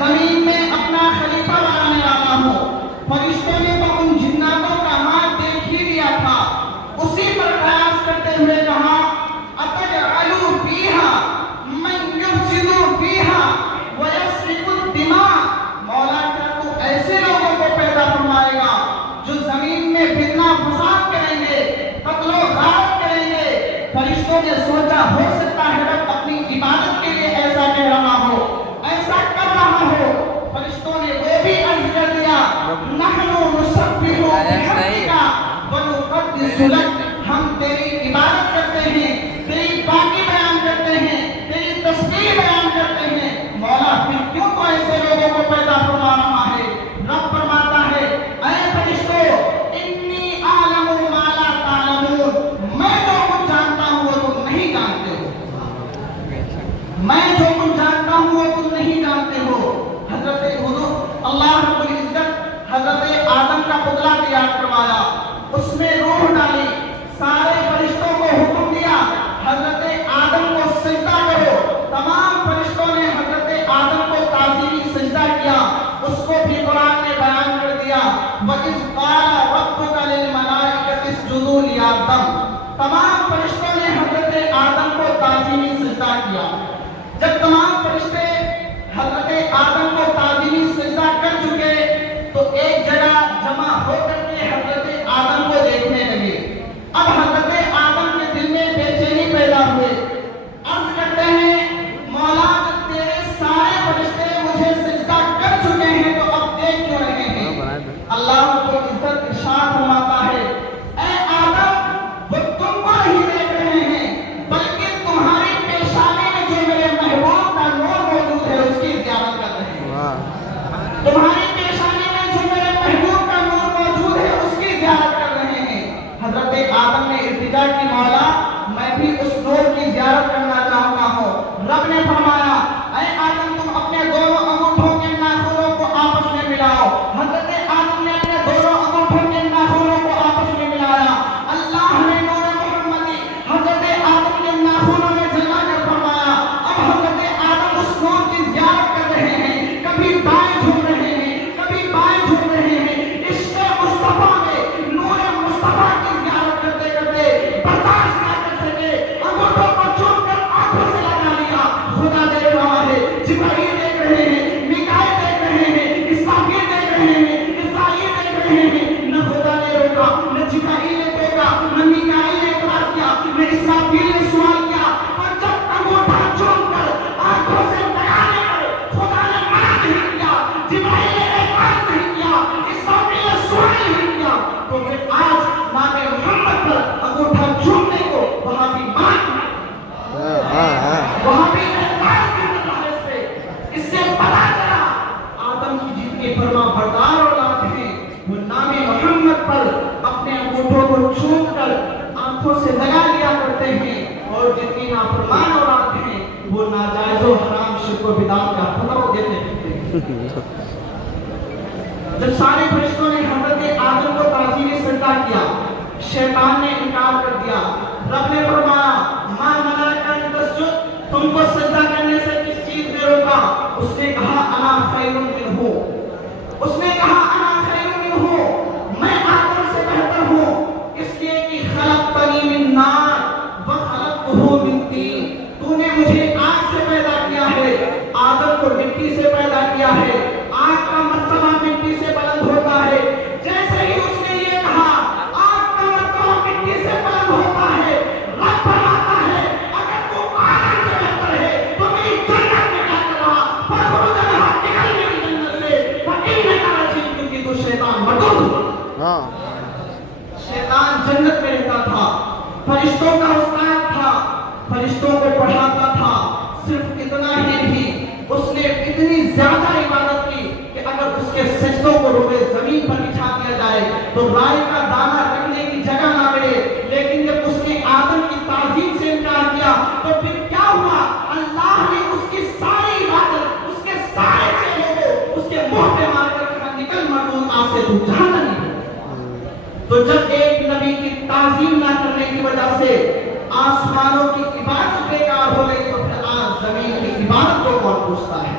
زمین میں اپنا خلیفہ بنانے والا ہوں۔ فرشتوں نے تو ان جناتوں کا ہاتھ دیکھ ہی لیا تھا، اسی پر قیاس کرتے ہوئے کہا اَتَجْعَلُ فِيهَا مَن يُفْسِدُ فِيهَا وَيَسْفِكُ الدِّمَاءَ، مولا کیا تو ایسے لوگوں کو پیدا فرمائے گا جو زمین میں فتنہ فساد کریں گے، قتل و غارت کریں گے۔ فرشتوں نے سوچا ہو سکتا ہے رب اپنی عبادت کے لیے ایسا کہہ رہا ہو، ایسا کر رہا ہو۔ فرشتوں نے وہ بھی عرض کر دیا نحن نسبح بحمدک ونقدس لک، ہم تیری عبادت کرتے ہیں، تیری پاکی بیان کرتے ہیں، تیری تسبیح بیان کرتے ہیں۔ مولا پھر کیوں تو ایسے لوگوں کو پیدا فرما رہا ہے؟ رب فرماتا ہے اے فرشتوں انی اعلم ما لا تعلمون، میں جو کچھ جانتا ہوں وہ تم نہیں جانتے ہو، میں جو کچھ جانتا ہوں وہ تم نہیں جانتے ہو۔ حضرت حضور اللہ رب العزت حضرت آدم کا پتلا تیار کروایا، اس میں روح ڈالی، سارے فرشتوں کو حکم دیا حضرت آدم کو سجدہ کرو۔ تمام فرشتوں نے حضرت آدم کو تعظیمی سجدہ کیا، اس کو بھی قرآن نے بیان کر دیا وَإِذْ قَالَ رَبُّكَ لِلْمَلَائِكَةِ اسْجُدُوا لِآدَمَ، تمام فرشتوں نے حضرت آدم کو تعظیمی سجدہ کیا۔ جب تمام فرشتے حضرت آدم کو تعظیمی سجدہ کر چکے تو ایک جگہ جمع ہو کر کے حضرت آدم کو دیکھنے لگے۔ اب حضرت آدم کے دل میں بے چینی پیدا ہوئے، عرض کرتے ہیں مولا جب تیرے سارے فرشتے مجھے سجدہ کر چکے ہیں تو اب دیکھ کیوں رہے ہیں؟ اللہ رب العزت ارشاد فرماتا ہے اے آدم وہ تم کو نہیں دیکھ رہے ہیں بلکہ تمہاری پیشانی میں جو میرے محبوب کا نور موجود ہے اس کی زیارت کر رہے ہیں، تمہاری پیشانی میں جو میرے محبوب کا نور موجود ہے اس کی زیارت کر رہے ہیں۔ حضرت آدم نے التجا کی مولا میں بھی اس نور کی زیارت کرنا چاہتا ہوں۔ رب نے فرمایا اے آدم تم اپنے دونوں انگوٹھوں کے ناخنوں کو آپس میں ملاؤ۔ حضرت آدم نے اپنے دونوں انگوٹھوں کے ناخنوں کو آپس میں ملایا، اللہ نے نور محمدی حضرت آدم کے ناخنوں میں جلا کر فرمایا اب حضرت آدم اس نور کی زیارت کر رہے ہیں، کبھی دائیں جھوم رہے ہیں کبھی بائیں جھوم رہے ہیں۔ عشق مصطفیٰ میں نور مصطفیٰ کی زیارت کرتے کرتے برداشت نہ کر سکے، انگوٹھوں کو چوم کر آنکھوں سے لگا لیا۔ خدا دیکھ رہا ہے، جبرائیل دیکھ رہے ہیں، میکائیل دیکھ رہے ہیں، اسرافیل دیکھ رہے ہیں، اسرائیل دیکھ رہے ہیں۔ نہ خدا نے روکا، نہ جبرائیل نے ٹوکا، نہ میکائیل نے اعتراض کیا، نہ اسرافیل نے سوال کیا، اور جب انگوٹھا چوم کر آنکھوں سے لگانے پر خدا نے منع نہیں کیا، جبرائیل نے اعتراض نہیں کیا، اسرافیل نے سوال نہیں کیا، تو پھر آج نام محمد پر انگوٹھا چومنے کو وہاں بھی مان وہاں بھی اعتراض کر رہا ہے اس پہ۔ اس سے پتا چلا آدم کی جن کے فرما بردار اولاد ہیں وہ نام محمد پر اپنے انگوٹھوں کو چوم کر آنکھوں سے لگا لیا کرتے ہیں، اور جن کی نافرمان اولاد ہیں وہ ناجائز و حرام شرک و بدعت کا فتویٰ دیتے ہیں۔ جب سارے فرشتوں نے حضرت آدم کو تعظیمی سجدہ کیا، شیطان نے انکار کر دیا۔ رب نے فرمایا ما منعک ان تسجد، تم کو سجدہ کرنے سے کس چیز نے روکا؟ اس نے کہا انا خیر منہ، اس نے کہا انا خیر منہ، میں آدم سے بہتر ہوں، اس لیے کہ خلقتنی من نار وخلقتہ من طین، تو نے مجھے آگ سے پیدا کیا ہے، آدم کو مٹی سے پیدا کیا ہے۔ آگ کا مرتبہ مٹی سے بلند ہوتا ہے، جیسے ہی اس نے یہ کہا آگ کا مرتبہ مٹی سے بلند ہوتا ہے، رب فرماتا ہے اگر تو آدم سے بہتر ہے تو میری جنت میں کیا کر رہا؟ فخرج منہا، نکل میری جنت سے، فإنک رجیم، کیونکہ تو شیطان مردود۔ شیطان جنت میں رہتا تھا، فرشتوں کا استاد تھا، فرشتوں کو پڑھاتا تھا، صرف اتنا ہی نہیں اس نے اتنی زیادہ عبادت کی کہ اگر اس کے سجدوں کو روئے زمین پر بچھا دیا جائے تو رائی کا دانہ رکھنے کی جگہ نہ ملے۔ لیکن جب اس نے آدم کی تعظیم سے انکار کیا تو پھر کیا ہوا؟ اللہ نے اس کی ساری عبادت، اس کے سارے چہروں کو اس کے منہ پہ مار کر کہا نکل مردود، آج سے تو جہنمی ہے۔ تو جب ایک نبی کی تعظیم نہ کرنے کی وجہ سے آسمانوں کی عبادت بیکار ہو گئی تو پھر آج زمین کی عبادت کو کون پوچھتا ہے؟